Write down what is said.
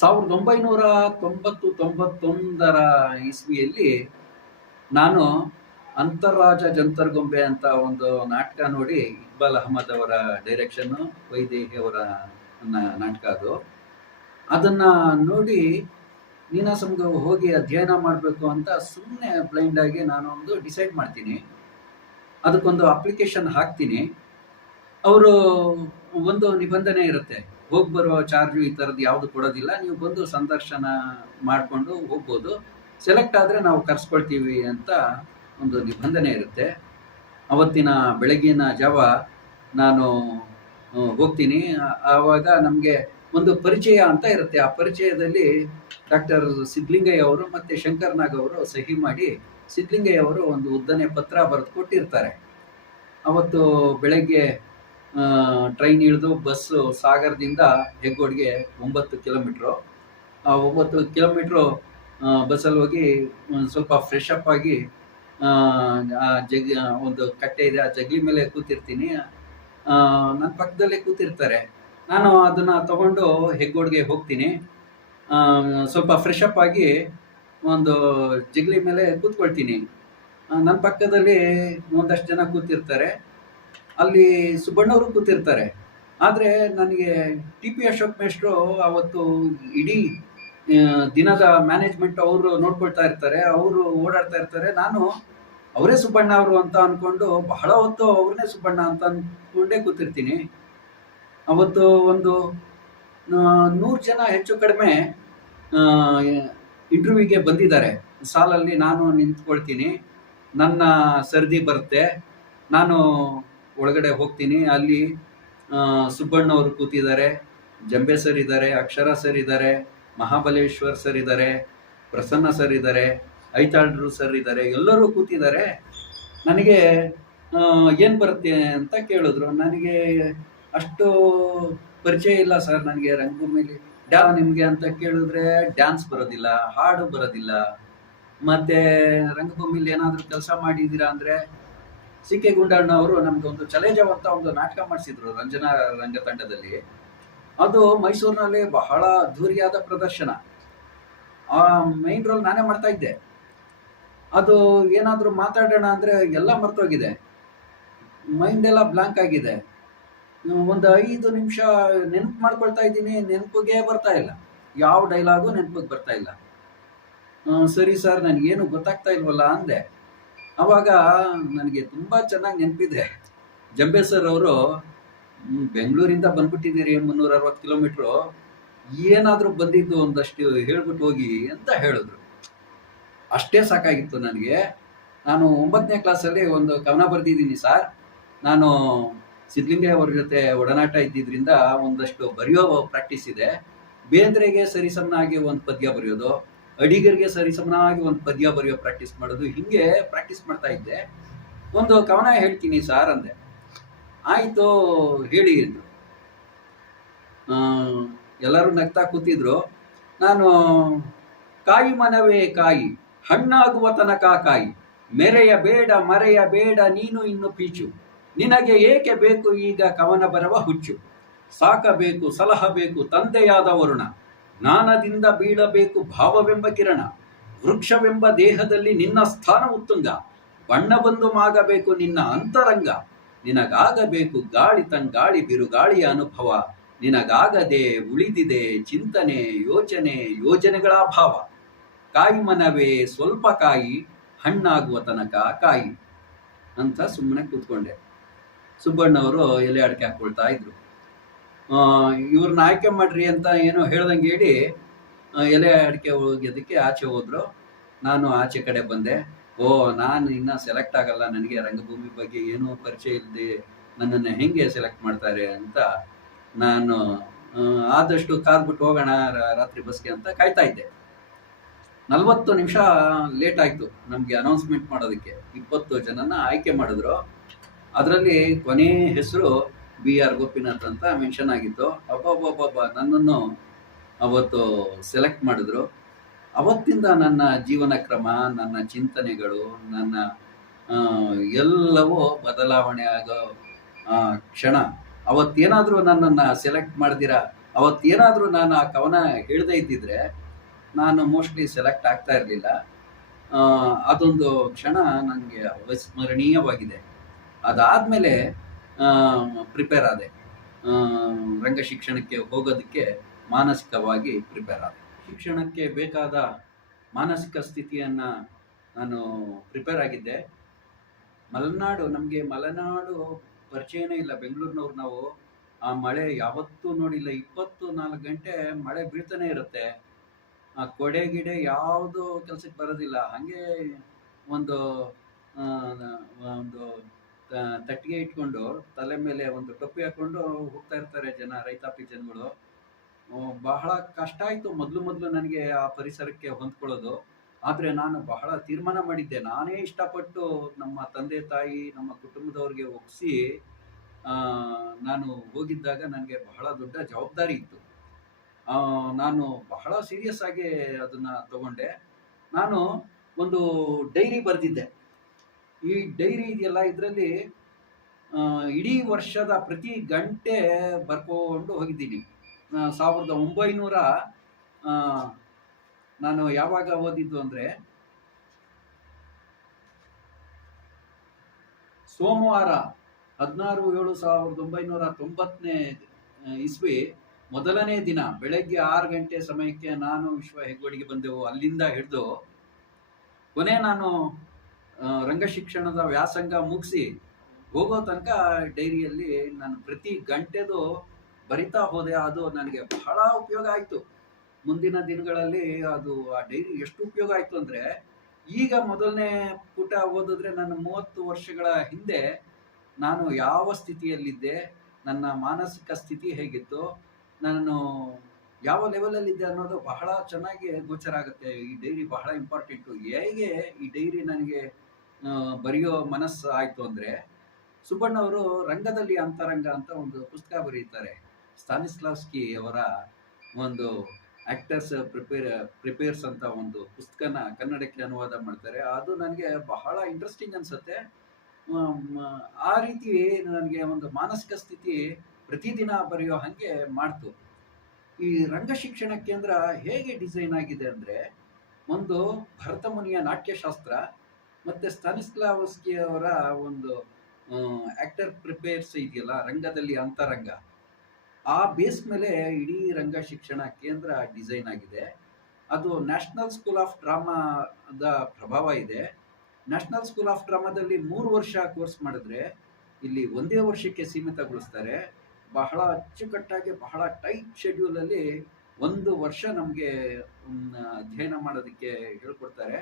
ಸಾವಿರದ ಒಂಬೈನೂರ ತೊಂಬತ್ತು ತೊಂಬತ್ತೊಂದರ ಇಸ್ವಿಯಲ್ಲಿ ನಾನು ಅಂತರಾಜ ಜಂತರ್ಗೊಂಬೆ ಅಂತ ಒಂದು ನಾಟಕ ನೋಡಿ ಇಕ್ಬಾಲ್ ಅಹಮದ್ ಅವರ ಡೈರೆಕ್ಷನ್ನು ವೈದೇಹಿ ಅವರ ನಾಟಕ ಅದು. ಅದನ್ನ ನೋಡಿ ನೀನಾಸಂಗೆ ಹೋಗಿ ಅಧ್ಯಯನ ಮಾಡಬೇಕು ಅಂತ ಸುಮ್ಮನೆ ಬ್ಲೈಂಡ್ ಆಗಿ ನಾನು ಒಂದು ಡಿಸೈಡ್ ಮಾಡ್ತೀನಿ. ಅದಕ್ಕೊಂದು ಅಪ್ಲಿಕೇಶನ್ ಹಾಕ್ತೀನಿ. ಅವರು ಒಂದು ನಿಬಂಧನೆ ಇರುತ್ತೆ. ಹೋಗಿ ಬರೋ ಚಾರ್ಜು ಈ ಥರದ್ದು ಯಾವುದು ಕೊಡೋದಿಲ್ಲ. ನೀವು ಬಂದು ಸಂದರ್ಶನ ಮಾಡಿಕೊಂಡು ಹೋಗ್ಬೋದು. ಸೆಲೆಕ್ಟ್ ಆದರೆ ನಾವು ಕರೆಸ್ಕೊಳ್ತೀವಿ ಅಂತ ಒಂದು ನಿಬಂಧನೆ ಇರುತ್ತೆ. ಅವತ್ತಿನ ಬೆಳಗಿನ ಜಾವ ನಾನು ಹೋಗ್ತೀನಿ. ಆವಾಗ ನಮಗೆ ಒಂದು ಪರಿಚಯ ಅಂತ ಇರುತ್ತೆ. ಆ ಪರಿಚಯದಲ್ಲಿ ಡಾಕ್ಟರ್ ಸಿದ್ಲಿಂಗಯ್ಯ ಅವರು ಮತ್ತು ಶಂಕರ್ ನಾಗ್ ಅವರು ಸಹಿ ಮಾಡಿ ಸಿದ್ಲಿಂಗಯ್ಯ ಅವರು ಒಂದು ಉದ್ದನೆ ಪತ್ರ ಬರೆದು ಕೊಟ್ಟಿರ್ತಾರೆ. ಅವತ್ತು ಬೆಳಗ್ಗೆ ಟ್ರೈನ್ ಇಳಿದು ಬಸ್ಸು ಸಾಗರದಿಂದ ಹೆಗ್ಗೋಡ್ಗೆ ಒಂಬತ್ತು ಕಿಲೋಮೀಟ್ರು ಆ ಒಂಬತ್ತು ಕಿಲೋಮೀಟ್ರು ಬಸ್ಸಲ್ಲಿ ಹೋಗಿ ಒಂದು ಸ್ವಲ್ಪ ಫ್ರೆಶ್ ಅಪ್ ಆಗಿ ಜಗ್ ಒಂದು ಕಟ್ಟೆ ಇದೆ, ಆ ಜಗ್ಲಿ ಮೇಲೆ ಕೂತಿರ್ತೀನಿ. ನನ್ನ ಪಕ್ಕದಲ್ಲೇ ಕೂತಿರ್ತಾರೆ. ನಾನು ಅದನ್ನು ತಗೊಂಡು ಹೆಗ್ಗೋಡ್ಗೆ ಹೋಗ್ತೀನಿ. ಸ್ವಲ್ಪ ಫ್ರೆಶ್ ಅಪ್ ಆಗಿ ಒಂದು ಜಗ್ಲಿ ಮೇಲೆ ಕೂತ್ಕೊಳ್ತೀನಿ. ನನ್ನ ಪಕ್ಕದಲ್ಲಿ ಒಂದಷ್ಟು ಜನ ಕೂತಿರ್ತಾರೆ. ಅಲ್ಲಿ ಸುಬ್ಬಣ್ಣವರು ಕೂತಿರ್ತಾರೆ. ಆದರೆ ನನಗೆ ಟಿ ಪಿ ಅಶೋಕ್ ಮೇಷ್ಟ್ರು ಅವತ್ತು ಇಡೀ ದಿನದ ಮ್ಯಾನೇಜ್ಮೆಂಟ್ ಅವರು ನೋಡ್ಕೊಳ್ತಾ ಇರ್ತಾರೆ, ಅವರು ಓಡಾಡ್ತಾ ಇರ್ತಾರೆ. ನಾನು ಅವರೇ ಸುಬ್ಬಣ್ಣ ಅವರು ಅಂತ ಅಂದ್ಕೊಂಡು ಬಹಳ ಹೊತ್ತು ಅವ್ರನ್ನೇ ಸುಬ್ಬಣ್ಣ ಅಂತ ಅಂದ್ಕೊಂಡೇ ಕೂತಿರ್ತೀನಿ. ಅವತ್ತು ಒಂದು ನೂರು ಜನ ಹೆಚ್ಚು ಕಡಿಮೆ ಇಂಟರ್ವ್ಯೂಗೆ ಬಂದಿದ್ದಾರೆ. ಸಾಲಲ್ಲಿ ನಾನು ನಿಂತ್ಕೊಳ್ತೀನಿ. ನನ್ನ ಸರ್ದಿ ಬರುತ್ತೆ. ನಾನು ಒಳಗಡೆ ಹೋಗ್ತೀನಿ. ಅಲ್ಲಿ ಸುಬ್ಬಣ್ಣ ಅವರು ಕೂತಿದ್ದಾರೆ. ಜಂಬೆ ಸರ್ ಇದ್ದಾರೆ, ಅಕ್ಷರ ಸರ್ ಇದ್ದಾರೆ, ಮಹಾಬಲೇಶ್ವರ್ ಸರ್ ಇದ್ದಾರೆ, ಪ್ರಸನ್ನ ಸರ್ ಇದ್ದಾರೆ, ಐತಾಳ್ರು ಸರ್ ಇದ್ದಾರೆ, ಎಲ್ಲರೂ ಕೂತಿದ್ದಾರೆ. ನನಗೆ ಏನು ಬರುತ್ತೆ ಅಂತ ಕೇಳಿದ್ರು. ನನಗೆ ಅಷ್ಟು ಪರಿಚಯ ಇಲ್ಲ ಸರ್ ನನಗೆ ರಂಗಭೂಮಿಲಿ. ಡ್ಯಾ ನಿಮಗೆ ಅಂತ ಕೇಳಿದ್ರೆ ಡ್ಯಾನ್ಸ್ ಬರೋದಿಲ್ಲ, ಹಾಡು ಬರೋದಿಲ್ಲ. ಮತ್ತೆ ರಂಗಭೂಮಿಲಿ ಏನಾದರೂ ಕೆಲಸ ಮಾಡಿದ್ದೀರಾ ಅಂದರೆ ಸಿ ಕೆ ಗುಂಡಣ್ಣ ಅವರು ನಮ್ಗೆ ಒಂದು ಚಲೇಜವ್ ಅಂತ ಒಂದು ನಾಟಕ ಮಾಡಿಸಿದ್ರು ರಂಜನಾ ರಂಗ ತಂಡದಲ್ಲಿ ಅದು ಮೈಸೂರಿನಲ್ಲಿ ಬಹಳ ಅದ್ಧೂರಿಯಾದ ಪ್ರದರ್ಶನ. ಆ ಮೈನ್ ರೋಲ್ ನಾನೇ ಮಾಡ್ತಾ ಇದ್ದೆ. ಅದು ಏನಾದರೂ ಮಾತಾಡೋಣ ಅಂದರೆ ಎಲ್ಲ ಮರ್ತೋಗಿದೆ. ಮೈಂಡ್ ಎಲ್ಲ ಬ್ಲಾಂಕ್ ಆಗಿದೆ. ಒಂದು ಐದು ನಿಮಿಷ ನೆನಪು ಮಾಡ್ಕೊಳ್ತಾ ಇದ್ದೀನಿ, ನೆನಪಿಗೆ ಬರ್ತಾ ಇಲ್ಲ. ಯಾವ ಡೈಲಾಗು ನೆನಪಿಗೆ ಬರ್ತಾ ಇಲ್ಲ. ಸರಿ ಸರ್ ನನಗೇನು ಗೊತ್ತಾಗ್ತಾ ಇಲ್ವಲ್ಲ ಅಂದೆ. ಅವಾಗ ನನಗೆ ತುಂಬ ಚೆನ್ನಾಗಿ ನೆನಪಿದೆ. ಜಂಬೆ ಸರ್ ಅವರು ಬೆಂಗಳೂರಿಂದ ಬಂದ್ಬಿಟ್ಟಿದ್ದೀರಿ ಮುನ್ನೂರ ಅರವತ್ತು ಕಿಲೋಮೀಟ್ರು. ಏನಾದರೂ ಬಂದಿದ್ದು ಒಂದಷ್ಟು ಹೇಳ್ಬಿಟ್ಟು ಹೋಗಿ ಅಂತ ಹೇಳಿದ್ರು. ಅಷ್ಟೇ ಸಾಕಾಗಿತ್ತು ನನಗೆ. ನಾನು ಒಂಬತ್ತನೇ ಕ್ಲಾಸಲ್ಲಿ ಒಂದು ಕವನ ಬರೆದಿದ್ದೀನಿ ಸರ್. ನಾನು ಸಿದ್ಲಿಂಗಯ್ಯ ಅವ್ರ ಜೊತೆ ಒಡನಾಟ ಇದ್ದಿದ್ದರಿಂದ ಒಂದಷ್ಟು ಬರೆಯೋ ಪ್ರಾಕ್ಟೀಸ್ ಇದೆ. ಬೇಂದ್ರೆಗೆ ಸರಿಸಮನಾಗಿ ಒಂದು ಪದ್ಯ ಬರೆಯೋದು. ಅಡಿಗರಿಗೆ ಸರಿಸಮನಾಗಿ ಒಂದು ಪದ್ಯ ಬರೆಯೋ ಪ್ರಾಕ್ಟೀಸ್ ಮಾಡೋದು. ಹಿಂಗೆ ಪ್ರಾಕ್ಟೀಸ್ ಮಾಡ್ತಾ ಇದ್ದೆ. ಒಂದು ಕವನ ಹೇಳ್ತೀನಿ ಸಾರ್ ಅಂದೆ. ಆಯಿತು, ಹೇಳಿ ಎಂದರು ಎಲ್ಲರೂ ನಗ್ತಾ ಕೂತಿದ್ರು. ನಾನು, ಕಾಯಿ ಮನವೇ ಕಾಯಿ, ಹಣ್ಣಾಗುವ ತನಕ ಕಾಯಿ, ಮೆರೆಯ ಬೇಡ, ಮರೆಯ ಬೇಡ, ನೀನು ಇನ್ನು ಪೀಚು. ನಿನಗೆ ಏಕೆ ಬೇಕು ಈಗ ಕವನ ಬರವ ಹುಚ್ಚು? ಸಾಕಬೇಕು ಸಲಹಬೇಕು ತಂದೆಯಾದ ವರುಣ. ಜ್ಞಾನದಿಂದ ಬೀಳಬೇಕು ಭಾವವೆಂಬ ಕಿರಣ, ವೃಕ್ಷವೆಂಬ ದೇಹದಲ್ಲಿ ನಿನ್ನ ಸ್ಥಾನ ಉತ್ತುಂಗ, ಬಣ್ಣ ಬಂದು ಮಾಗಬೇಕು ನಿನ್ನ ಅಂತರಂಗ, ನಿನಗಾಗಬೇಕು ಗಾಳಿ ತಂಗಾಳಿ ಬಿರುಗಾಳಿಯ ಅನುಭವ, ನಿನಗಾಗದೆ ಉಳಿದಿದೆ ಚಿಂತನೆ, ಯೋಚನೆ, ಯೋಜನೆಗಳ ಅಭಾವ. ಕಾಯಿ ಮನವೇ ಸ್ವಲ್ಪ ಕಾಯಿ, ಹಣ್ಣಾಗುವ ತನಕ ಕಾಯಿ. ಅಂತ ಸುಮ್ಮನೆ ಕೂತ್ಕೊಂಡೆ. ಸುಬ್ಬಣ್ಣವರು ಎಲೆ ಅಡಿಕೆ ಹಾಕ್ಕೊಳ್ತಾ ಇದ್ರು. ಇವ್ರನ್ನ ಆಯ್ಕೆ ಮಾಡ್ರಿ ಅಂತ ಏನೋ ಹೇಳ್ದಂಗೆ ಹೇಳಿ ಎಲೆ ಅಡಿಕೆ ಹೋಗಿದ್ದಕ್ಕೆ ಆಚೆ ಹೋದ್ರು. ನಾನು ಆಚೆ ಕಡೆ ಬಂದೆ. ಓ, ನಾನು ಇನ್ನೂ ಸೆಲೆಕ್ಟ್ ಆಗಲ್ಲ, ನನಗೆ ರಂಗಭೂಮಿ ಬಗ್ಗೆ ಏನೂ ಪರಿಚಯ ಇಲ್ಲದೆ ನನ್ನನ್ನು ಹೆಂಗೆ ಸೆಲೆಕ್ಟ್ ಮಾಡ್ತಾರೆ ಅಂತ ನಾನು ಆದಷ್ಟು ಕಾರ್ ಬಿಟ್ಟು ಹೋಗೋಣ ರಾತ್ರಿ ಬಸ್ಗೆ ಅಂತ ಕಾಯ್ತಾ ಇದ್ದೆ. ನಲ್ವತ್ತು ನಿಮಿಷ ಲೇಟ್ ಆಯಿತು ನಮಗೆ ಅನೌನ್ಸ್ಮೆಂಟ್ ಮಾಡೋದಕ್ಕೆ. ಇಪ್ಪತ್ತು ಜನನ ಆಯ್ಕೆ ಮಾಡಿದ್ರು. ಅದರಲ್ಲಿ ಕೊನೆ ಹೆಸರು ಬಿ ಆರ್ ಗೋಪಿನಾಥ್ ಅಂತ ಮೆನ್ಷನ್ ಆಗಿತ್ತು. ಅಬ್ಬಬ್ಬಬ್ಬ ನನ್ನನ್ನು ಅವತ್ತು ಸೆಲೆಕ್ಟ್ ಮಾಡಿದ್ರು. ಅವತ್ತಿಂದ ನನ್ನ ಜೀವನ ಕ್ರಮ, ನನ್ನ ಚಿಂತನೆಗಳು, ನನ್ನ ಎಲ್ಲವೂ ಬದಲಾವಣೆ ಆಗೋ ಕ್ಷಣ. ಅವತ್ತೇನಾದರೂ ನನ್ನನ್ನು ಸೆಲೆಕ್ಟ್ ಮಾಡ್ದಿರ ಅವತ್ತೇನಾದರೂ ನಾನು ಆ ಕವನ ಹೇಳದೇ ಇದ್ದಿದ್ರೆ ನಾನು ಮೋಸ್ಟ್ಲಿ ಸೆಲೆಕ್ಟ್ ಆಗ್ತಾ ಇರಲಿಲ್ಲ. ಅದೊಂದು ಕ್ಷಣ ನನಗೆ ಅವಿಸ್ಮರಣೀಯವಾಗಿದೆ. ಅದಾದಮೇಲೆ ಪ್ರಿಪೇರ್ ಆದೆ. ರಂಗ ಶಿಕ್ಷಣಕ್ಕೆ ಹೋಗೋದಕ್ಕೆ ಮಾನಸಿಕವಾಗಿ ಪ್ರಿಪೇರ್ ಆದೆ. ಶಿಕ್ಷಣಕ್ಕೆ ಬೇಕಾದ ಮಾನಸಿಕ ಸ್ಥಿತಿಯನ್ನು ನಾನು ಪ್ರಿಪೇರ್ ಆಗಿದ್ದೆ. ಮಲೆನಾಡು, ನಮಗೆ ಮಲೆನಾಡು ಪರಿಚಯನೇ ಇಲ್ಲ. ಬೆಂಗಳೂರಿನವ್ರು ನಾವು, ಆ ಮಳೆ ಯಾವತ್ತೂ ನೋಡಿಲ್ಲ. ಇಪ್ಪತ್ತು ನಾಲ್ಕು ಗಂಟೆ ಮಳೆ ಬೀಳ್ತಾನೆ ಇರುತ್ತೆ. ಆ ಕೊಡೆ ಗಿಡೆ ಯಾವುದು ಕೆಲಸಕ್ಕೆ ಬರೋದಿಲ್ಲ. ಹಾಗೆ ಒಂದು ಒಂದು ತಟ್ಟಿಗೆ ಇಟ್ಕೊಂಡು ತಲೆ ಮೇಲೆ ಒಂದು ಟೊಪ್ಪಿ ಹಾಕೊಂಡು ಹೋಗ್ತಾ ಇರ್ತಾರೆ ಜನ, ರೈತಾಪಿ ಜನಗಳು. ಬಹಳ ಕಷ್ಟ ಆಯಿತು ಮೊದಲು ಮೊದಲು ನನಗೆ ಆ ಪರಿಸರಕ್ಕೆ ಹೊಂದ್ಕೊಳ್ಳೋದು. ಆದರೆ ನಾನು ಬಹಳ ತೀರ್ಮಾನ ಮಾಡಿದ್ದೆ. ನಾನೇ ಇಷ್ಟಪಟ್ಟು ನಮ್ಮ ತಂದೆ, ತಾಯಿ, ನಮ್ಮ ಕುಟುಂಬದವ್ರಿಗೆ ಒಪ್ಪಿಸಿ ನಾನು ಹೋಗಿದ್ದಾಗ ನನಗೆ ಬಹಳ ದೊಡ್ಡ ಜವಾಬ್ದಾರಿ ಇತ್ತು. ನಾನು ಬಹಳ ಸೀರಿಯಸ್ ಆಗಿ ಅದನ್ನ ತಗೊಂಡೆ. ನಾನು ಒಂದು ಡೈರಿ ಬರೆದಿದ್ದೆ. ಈ ಡೈರಿ ಇದೆಯಲ್ಲ, ಇದರಲ್ಲಿ ಇಡೀ ವರ್ಷದ ಪ್ರತಿ ಗಂಟೆ ಬರ್ಕೊಂಡು ಹೋಗಿದ್ದೀನಿ. ಸಾವಿರದ ಒಂಬೈನೂರ ನಾನು ಯಾವಾಗ ಓದಿದ್ದು ಅಂದರೆ, ಸೋಮವಾರ ಹದಿನಾರು ಏಳು ಸಾವಿರದ ಒಂಬೈನೂರ ತೊಂಬತ್ತನೇ ಇಸ್ವಿ, ಮೊದಲನೇ ದಿನ, ಬೆಳಗ್ಗೆ ಆರು ಗಂಟೆ ಸಮಯಕ್ಕೆ ನಾನು ವಿಶ್ವ ಹೆಗ್ಗೋಡಿಗೆ ಬಂದೆವು. ಅಲ್ಲಿಂದ ಹಿಡಿದು, ಕೊನೆ ನಾನು ರಂಗಶಿಕ್ಷಣದ ವ್ಯಾಸಂಗ ಮುಗಿಸಿ ಹೋಗೋ ತನಕ ಡೈರಿಯಲ್ಲಿ ನಾನು ಪ್ರತಿ ಗಂಟೆದು ಬರಿತಾ ಹೋದೆ. ಅದು ನನಗೆ ಬಹಳ ಉಪಯೋಗ ಆಯಿತು. ಮುಂದಿನ ದಿನಗಳಲ್ಲಿ ಅದು ಆ ಡೈರಿ ಎಷ್ಟು ಉಪಯೋಗ ಆಯಿತು ಅಂದರೆ, ಈಗ ಮೊದಲನೇ ಪುಟ ಓದಿದ್ರೆ ನನ್ನ ಮೂವತ್ತು ವರ್ಷಗಳ ಹಿಂದೆ ನಾನು ಯಾವ ಸ್ಥಿತಿಯಲ್ಲಿದ್ದೆ, ನನ್ನ ಮಾನಸಿಕ ಸ್ಥಿತಿ ಹೇಗಿತ್ತು, ನಾನು ಯಾವ ಲೆವೆಲಲ್ಲಿದ್ದೆ ಅನ್ನೋದು ಬಹಳ ಚೆನ್ನಾಗಿ ಗೋಚರ ಆಗುತ್ತೆ. ಈ ಡೈರಿ ಬಹಳ ಇಂಪಾರ್ಟೆಂಟು. ಹೇಗೆ ಈ ಡೈರಿ ನನಗೆ ಬರೆಯೋ ಮನಸ್ಸು ಆಯಿತು ಅಂದರೆ ಸುಬ್ಬಣ್ಣ ಅವರು ರಂಗದಲ್ಲಿ ಅಂತರಂಗ ಅಂತ ಒಂದು ಪುಸ್ತಕ ಬರೀತಾರೆ. ಸ್ಟಾನಿಸ್ಲಾವ್ಸ್ಕಿ ಅವರ ಒಂದು ಆಕ್ಟರ್ಸ್ ಪ್ರಿಪೇರ್ ಪ್ರಿಪೇರ್ಸ್ ಅಂತ ಒಂದು ಪುಸ್ತಕನ ಕನ್ನಡಕ್ಕೆ ಅನುವಾದ ಮಾಡ್ತಾರೆ. ಅದು ನನಗೆ ಬಹಳ ಇಂಟ್ರೆಸ್ಟಿಂಗ್ ಅನ್ಸುತ್ತೆ. ಆ ರೀತಿ ನನಗೆ ಒಂದು ಮಾನಸಿಕ ಸ್ಥಿತಿ ಪ್ರತಿದಿನ ಬರೆಯೋ ಹಾಗೆ ಮಾಡ್ತು. ಈ ರಂಗ ಶಿಕ್ಷಣ ಕೇಂದ್ರ ಹೇಗೆ ಡಿಸೈನ್ ಆಗಿದೆ ಅಂದರೆ ಒಂದು ಭರತಮುನಿಯ ನಾಟ್ಯಶಾಸ್ತ್ರ ಮತ್ತು ಸ್ಟಾನಿಸ್ಲಾವಸ್ಕಿ ಅವರ ಒಂದು ಆಕ್ಟರ್ ಪ್ರಿಪೇರ್ಸ್ ಇದೆಯಲ್ಲ, ರಂಗದಲ್ಲಿ ಅಂತರಂಗ. ಆ ಬೇಸ್ ಮೇಲೆ ಇಡೀ ರಂಗ ಶಿಕ್ಷಣ ಕೇಂದ್ರ ಡಿಸೈನ್ ಆಗಿದೆ. ಅದು ನ್ಯಾಷನಲ್ ಸ್ಕೂಲ್ ಆಫ್ ಡ್ರಾಮಾದ ಪ್ರಭಾವ ಇದೆ. ನ್ಯಾಷನಲ್ ಸ್ಕೂಲ್ ಆಫ್ ಡ್ರಾಮಾದಲ್ಲಿ ಮೂರು ವರ್ಷ ಕೋರ್ಸ್ ಮಾಡಿದ್ರೆ ಇಲ್ಲಿ ಒಂದೇ ವರ್ಷಕ್ಕೆ ಸೀಮಿತಗೊಳಿಸ್ತಾರೆ. ಬಹಳ ಅಚ್ಚುಕಟ್ಟಾಗಿ, ಬಹಳ ಟೈಟ್ ಶೆಡ್ಯೂಲಲ್ಲಿ ಒಂದು ವರ್ಷ ನಮಗೆ ಅಧ್ಯಯನ ಮಾಡೋದಕ್ಕೆ ಹೇಳ್ಕೊಡ್ತಾರೆ.